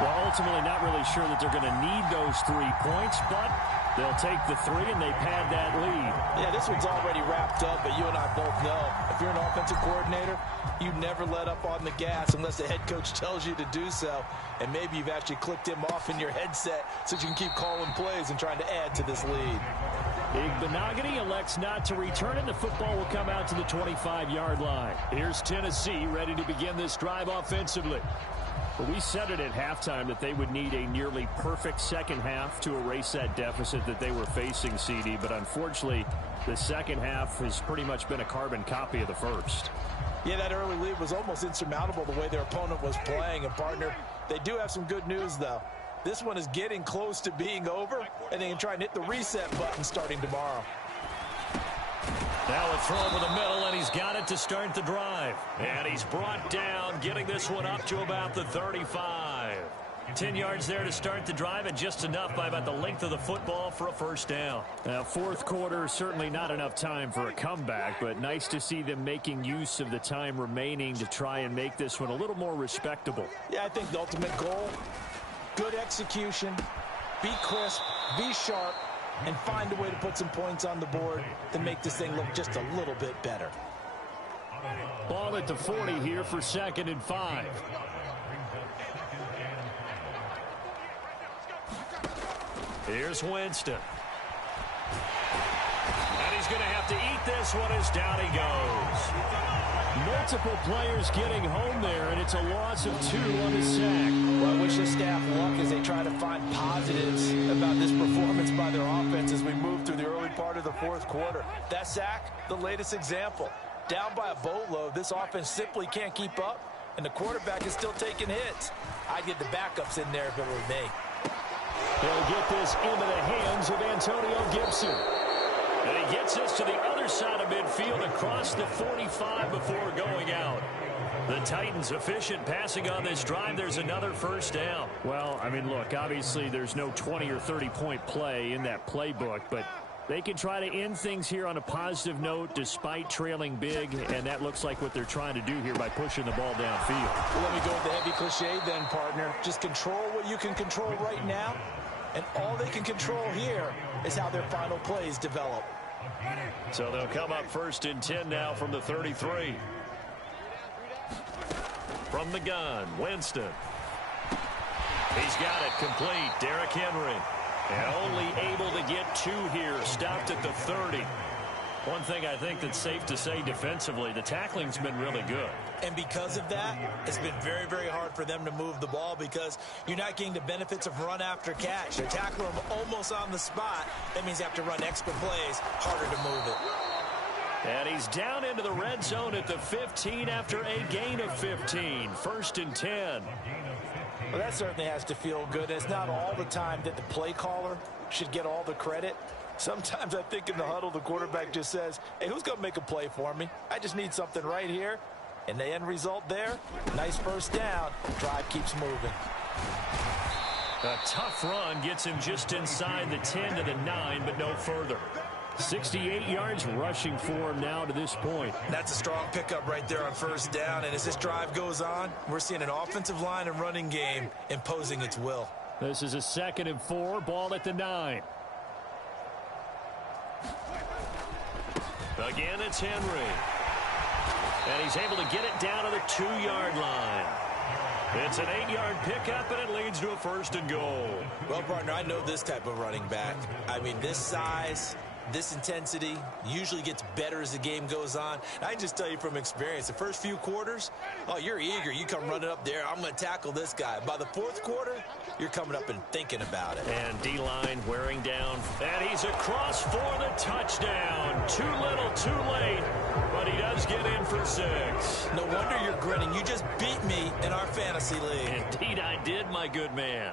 Well, ultimately not really sure that they're going to need those 3 points, but they'll take the 3 and they pad that lead. Yeah, this one's already wrapped up, but you and I both know if you're an offensive coordinator, you never let up on the gas unless the head coach tells you to do so. And maybe you've actually clicked him off in your headset so you can keep calling plays and trying to add to this lead. Igbenogany elects not to return it. The football will come out to the 25-yard line. Here's Tennessee ready to begin this drive offensively. But we said it at halftime that they would need a nearly perfect second half to erase that deficit that they were facing, CD. But unfortunately, the second half has pretty much been a carbon copy of the first. Yeah, that early lead was almost insurmountable the way their opponent was playing. And, partner, they do have some good news, though. This one is getting close to being over, and they can try and hit the reset button starting tomorrow. Now a throw over the middle, and he's got it to start the drive. And he's brought down, getting this one up to about the 35. 10 yards there to start the drive, and just enough by about the length of the football for a first down. Now, fourth quarter, certainly not enough time for a comeback, but nice to see them making use of the time remaining to try and make this one a little more respectable. Yeah, I think the ultimate goal, good execution, be crisp, be sharp, and find a way to put some points on the board to make this thing look just a little bit better. Ball at the 40 here for 2nd and 5. Here's Winston. And he's going to have to eat this one as down he goes. Multiple players getting home there, and it's a loss of 2 on the sack. Well, I wish the staff luck as they try to find positives about this performance by their offense as we move through the early part of the fourth quarter. That sack, the latest example. Down by a boatload, this offense simply can't keep up, and the quarterback is still taking hits. I'd get the backups in there if it were me. They'll get this into the hands of Antonio Gibson. And he gets this to the other side of midfield across the 45 before going out. The Titans efficient passing on this drive. There's another first down. Well, I mean, look, obviously there's no 20 or 30-point play in that playbook, but they can try to end things here on a positive note despite trailing big, and that looks like what they're trying to do here by pushing the ball downfield. Well, let me go with the heavy cliche then, partner. Just control what you can control right now, and all they can control here is how their final plays develop. So they'll come up 1st and 10 now from the 33. From the gun, Winston. He's got it complete. Derrick Henry. And only able to get 2 here. Stopped at the 30. One thing I think that's safe to say defensively, the tackling's been really good. And because of that, it's been very, very hard for them to move the ball because you're not getting the benefits of run after catch. They're tackling them almost on the spot. That means you have to run extra plays, harder to move it. And he's down into the red zone at the 15 after a gain of 15. 1st and 10. Well, that certainly has to feel good. It's not all the time that the play caller should get all the credit. Sometimes I think in the huddle, the quarterback just says, hey, who's going to make a play for me? I just need something right here. And the end result there, nice first down. Drive keeps moving. A tough run gets him just inside the 10 to the 9, but no further. 68 yards rushing for him now to this point. That's a strong pickup right there on first down. And as this drive goes on, we're seeing an offensive line and running game imposing its will. This is a 2nd and 4, ball at the 9. Again, it's Henry. And he's able to get it down to the 2-yard line. It's an 8-yard pickup, and it leads to a 1st and goal. Well, partner, I know this type of running back. I mean, this size, this intensity usually gets better as the game goes on. I can just tell you from experience, the first few quarters, oh, you're eager. You come running up there, I'm going to tackle this guy. By the 4th quarter, you're coming up and thinking about it. And D-line wearing down. And he's across for the touchdown. Too little, too late. But he does get in for 6. No wonder you're grinning. You just beat me in our fantasy league. Indeed I did, my good man.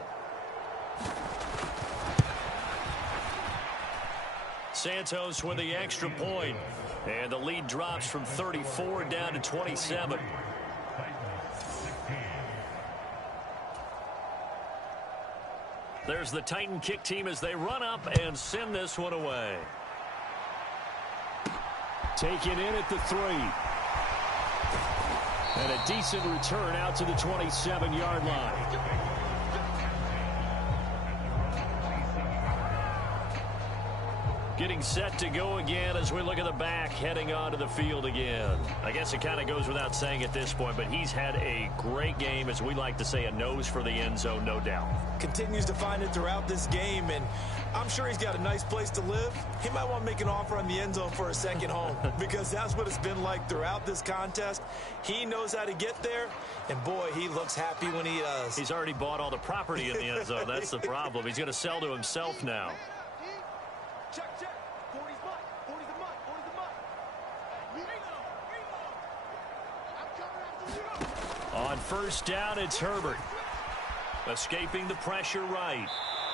Santos with the extra point. And the lead drops from 34 down to 27. There's the Titan kick team as they run up and send this one away. Taken in at the 3. And a decent return out to the 27-yard line. Getting set to go again as we look at the back heading onto the field again. I guess it kind of goes without saying at this point, but he's had a great game, as we like to say, a nose for the end zone, no doubt. Continues to find it throughout this game, and I'm sure he's got a nice place to live. He might want to make an offer on the end zone for a second home because that's what it's been like throughout this contest. He knows how to get there, and boy, he looks happy when he does. He's already bought all the property in the end zone. That's the problem. He's going to sell to himself now. Check. 40's mine. 40's the mine. 40's the mine. I'm coming after you. On first down, it's Herbert. Escaping the pressure right.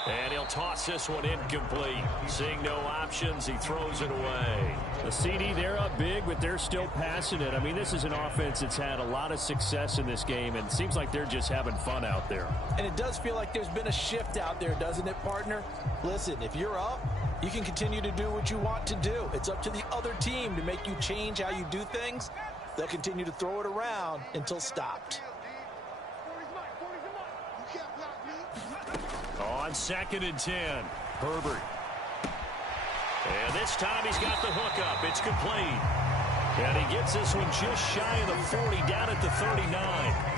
And he'll toss this one incomplete. Seeing no options, he throws it away. The CD, they're up big, but they're still passing it. I mean, this is an offense that's had a lot of success in this game, and it seems like they're just having fun out there. And it does feel like there's been a shift out there, doesn't it, partner? Listen, if you're up, you can continue to do what you want to do. It's up to the other team to make you change how you do things. They'll continue to throw it around until stopped. On 2nd and 10, Herbert. And this time he's got the hook up. It's complete. And he gets this one just shy of the 40, down at the 39.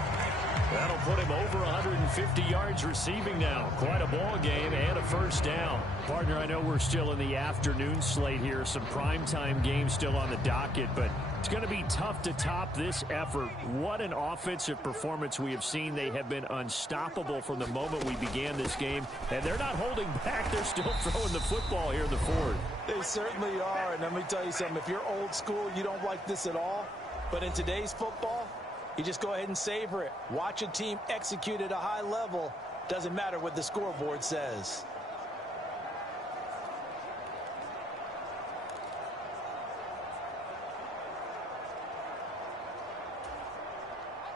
That'll put him over 150 yards receiving now. Quite a ball game and a first down. Partner, I know we're still in the afternoon slate here. Some primetime games still on the docket, but it's going to be tough to top this effort. What an offensive performance we have seen. They have been unstoppable from the moment we began this game, and they're not holding back. They're still throwing the football here in the 4th. They certainly are, and let me tell you something. If you're old school, you don't like this at all. But in today's football, you just go ahead and savor it. Watch a team execute at a high level. Doesn't matter what the scoreboard says.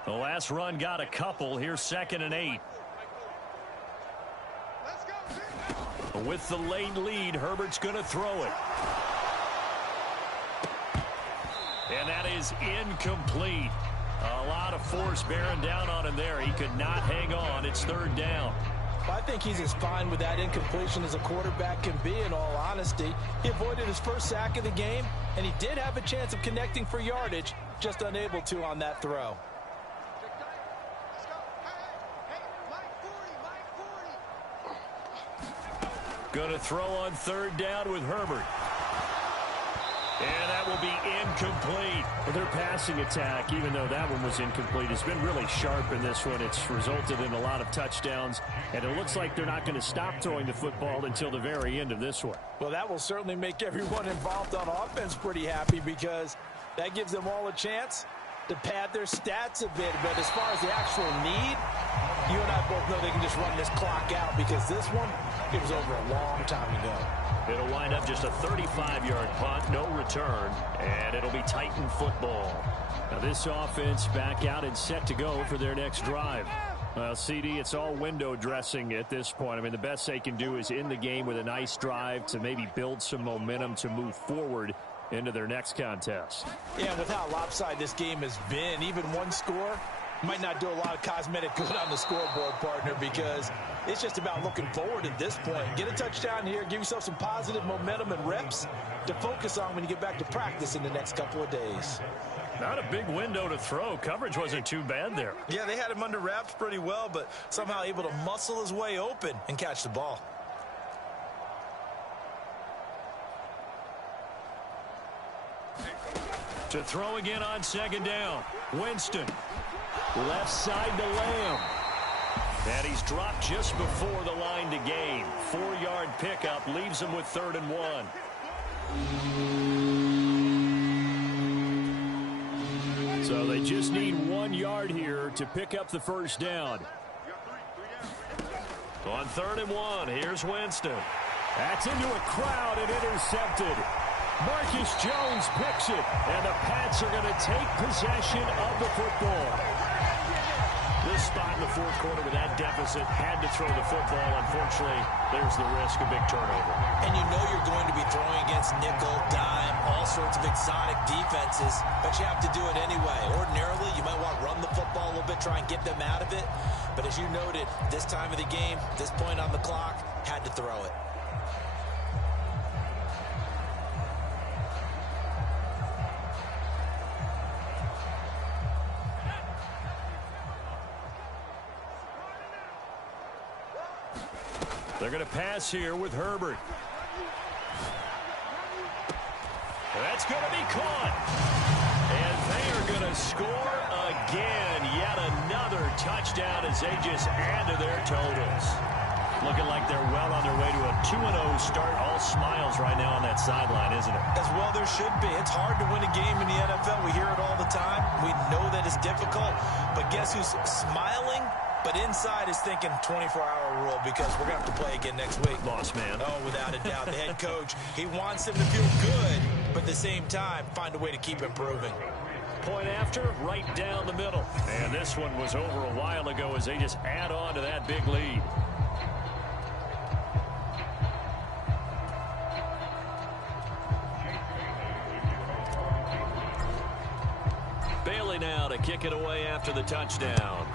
The last run got a couple. Here's 2nd and 8. With the late lead, Herbert's going to throw it. And that is incomplete. A lot of force bearing down on him there. He could not hang on. It's 3rd down. I think he's as fine with that incompletion as a quarterback can be, in all honesty. He avoided his first sack of the game, and he did have a chance of connecting for yardage, just unable to on that throw. Going to throw on 3rd down with Herbert. And that will be incomplete. Well, their passing attack, even though that one was incomplete, has been really sharp in this one. It's resulted in a lot of touchdowns, and it looks like they're not going to stop throwing the football until the very end of this one. Well, that will certainly make everyone involved on offense pretty happy because that gives them all a chance to pad their stats a bit. But as far as the actual need, you and I both know they can just run this clock out because this one, It was over a long time ago. It'll wind up just a 35-yard punt, no return, and it'll be Titan football. Now this offense back out and set to go for their next drive. Well, CD, it's all window dressing at this point. I mean, the best they can do is in the game with a nice drive to maybe build some momentum to move forward into their next contest. Yeah, with how lopsided this game has been, even one score might not do a lot of cosmetic good on the scoreboard, partner, because it's just about looking forward at this point. Get a touchdown here, give yourself some positive momentum and reps to focus on when you get back to practice in the next couple of days. Not a big window to throw. Coverage wasn't too bad there. Yeah, they had him under wraps pretty well, but somehow able to muscle his way open and catch the ball. To throw again on second down. Winston. Left side to Lamb. And he's dropped just before the line to gain. 4-yard pickup leaves him with 3rd and 1. So they just need 1 yard here to pick up the first down. On 3rd and 1, here's Winston. That's into a crowd and intercepted. Marcus Jones picks it, and the Pats are going to take possession of the football. This spot in the fourth quarter with that deficit had to throw the football. Unfortunately, there's the risk of big turnover. And you know you're going to be throwing against nickel, dime, all sorts of exotic defenses, but you have to do it anyway. Ordinarily, you might want to run the football a little bit, try and get them out of it. But as you noted, this time of the game, this point on the clock, had to throw it. They're going to pass here with Herbert. That's going to be caught. And they are going to score again. Yet another touchdown as they just add to their totals. Looking like they're well on their way to a 2-0 start. All smiles right now on that sideline, isn't it? As well there should be. It's hard to win a game in the NFL. We hear it all the time. We know that it's difficult. But guess who's smiling? But inside is thinking 24-hour rule because we're going to have to play again next week. Lost man. Oh, without a doubt. The head coach, he wants them to feel good, but at the same time, find a way to keep improving. Point after, right down the middle. And this one was over a while ago as they just add on to that big lead. Bailey now to kick it away after the touchdown.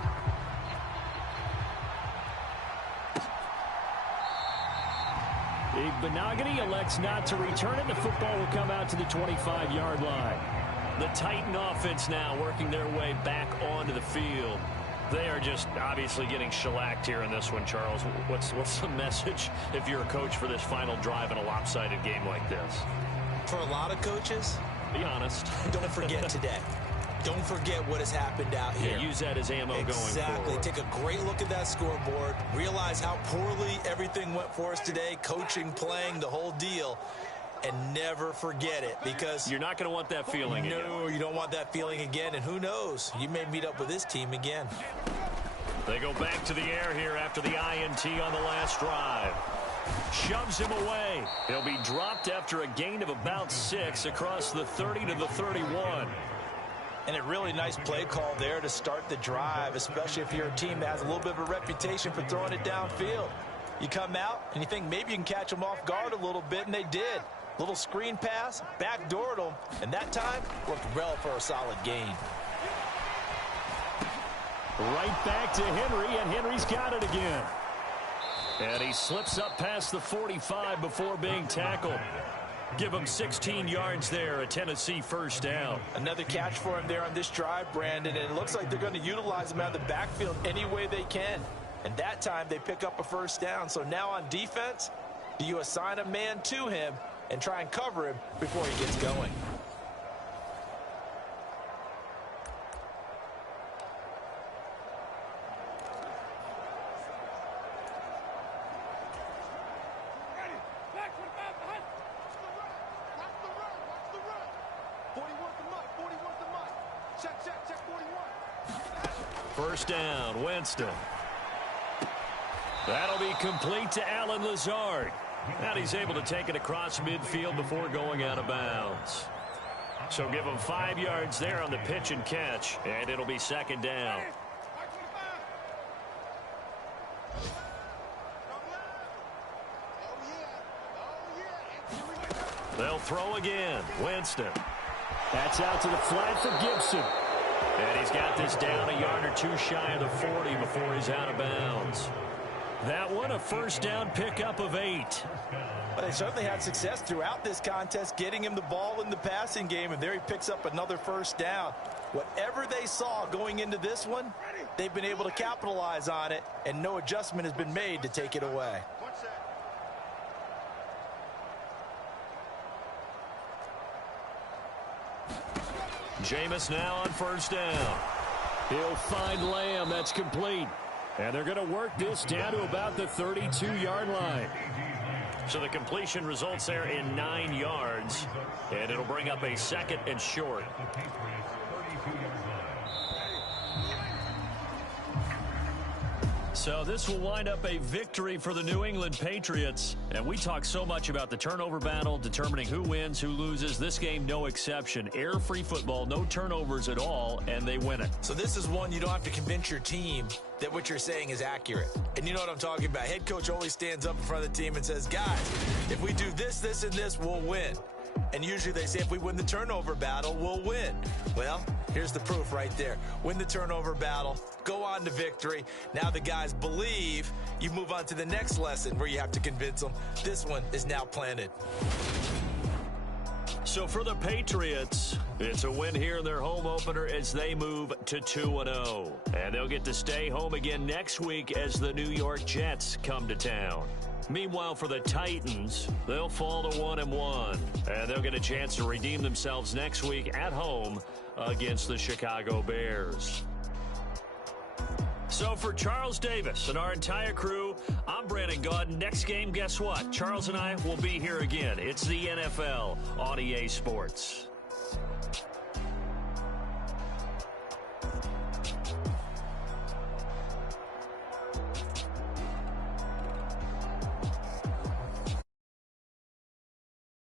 Benogany elects not to return it. The football will come out to the 25-yard line. The Titan offense now working their way back onto the field. They are just obviously getting shellacked here in this one, Charles. What's the message if you're a coach for this final drive in a lopsided game like this? For a lot of coaches, be honest. Don't forget today. Don't forget what has happened out here. Yeah, use that as ammo going forward. Exactly. Take a great look at that scoreboard. Realize how poorly everything went for us today. Coaching, playing, the whole deal. And never forget it because you're not going to want that feeling again. No, you don't want that feeling again. And who knows? You may meet up with this team again. They go back to the air here after the INT on the last drive. Shoves him away. He'll be dropped after a gain of about 6 across the 30 to the 31. And a really nice play call there to start the drive, especially if you're a team that has a little bit of a reputation for throwing it downfield. You come out and you think maybe you can catch them off guard a little bit, and they did. Little screen pass, backdoored them, and that time worked well for a solid gain. Right back to Henry, and Henry's got it again. And he slips up past the 45 before being tackled. Give him 16 yards there, a Tennessee first down. Another catch for him there on this drive, Brandon, and it looks like they're going to utilize him out of the backfield any way they can. And that time they pick up a first down. So now on defense, do you assign a man to him and try and cover him before he gets going? First down, Winston. That'll be complete to Allen Lazard. And he's able to take it across midfield before going out of bounds. So give him 5 yards there on the pitch and catch, and it'll be second down. They'll throw again. Winston. That's out to the flat for Gibson. And he's got this down a yard or two shy of the 40 before he's out of bounds. That one, a first down pickup of 8. Well, they certainly had success throughout this contest, getting him the ball in the passing game, and there he picks up another first down. Whatever they saw going into this one, they've been able to capitalize on it, and no adjustment has been made to take it away. Jameis now on first down. He'll find Lamb. That's complete. And they're going to work this down to about the 32-yard line. So the completion results there in 9 yards. And it'll bring up a second and short. So this will wind up a victory for the New England Patriots. And we talk so much about the turnover battle, determining who wins, who loses. This game, no exception. Error-free football, no turnovers at all, and they win it. So this is one you don't have to convince your team that what you're saying is accurate. And you know what I'm talking about. Head coach always stands up in front of the team and says, guys, if we do this, this, and this, we'll win. And usually they say if we win the turnover battle, we'll win. Well, here's the proof right there. Win the turnover battle, go on to victory. Now the guys believe. You move on to the next lesson where you have to convince them. This one is now planted. So for the Patriots, it's a win here in their home opener as they move to 2-0. And they'll get to stay home again next week as the New York Jets come to town. Meanwhile, for the Titans, they'll fall to 1-1. And they'll get a chance to redeem themselves next week at home against the Chicago Bears. So for Charles Davis and our entire crew, I'm Brandon Gaudin. Next game, guess what? Charles and I will be here again. It's the NFL on EA Sports.